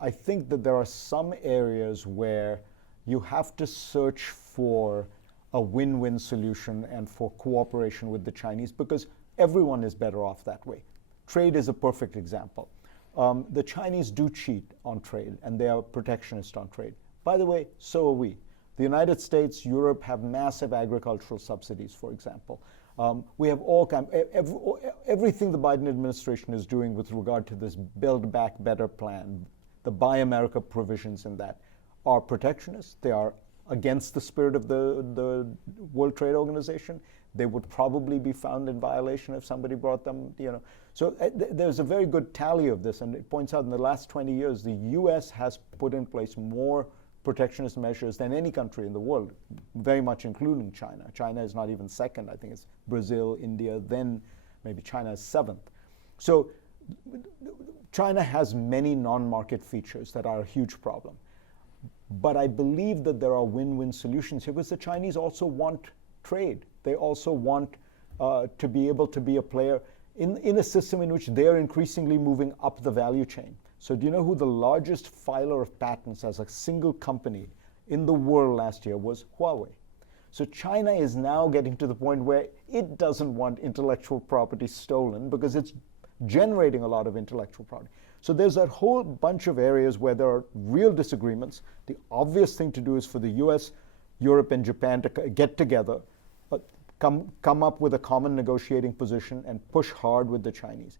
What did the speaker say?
I think that there are some areas where you have to search for a win-win solution and for cooperation with the Chinese, because everyone is better off that way. Trade is a perfect example. The Chinese do cheat on trade, and they are protectionist on trade. By the way, so are we. The United States, Europe have massive agricultural subsidies, for example. We have all everything the Biden administration is doing with regard to this Build Back Better plan, the Buy America provisions in that, are protectionist. They are against the spirit of the World Trade Organization. They would probably be found in violation if somebody brought them, So there's a very good tally of this, and it points out in the last 20 years, the U.S. has put in place more protectionist measures than any country in the world, very much including China. China is not even second. I think it's Brazil, India, then maybe China is seventh. So China has many non-market features that are a huge problem. But I believe that there are win-win solutions here, because the Chinese also want trade. They also want to be able to be a player in a system in which they're increasingly moving up the value chain. So do you know who the largest filer of patents as a single company in the world last year was? Huawei. So China is now getting to the point where it doesn't want intellectual property stolen, because it's generating a lot of intellectual property. So there's that whole bunch of areas where there are real disagreements. The obvious thing to do is for the US, Europe, and Japan to get together, come up with a common negotiating position and push hard with the Chinese.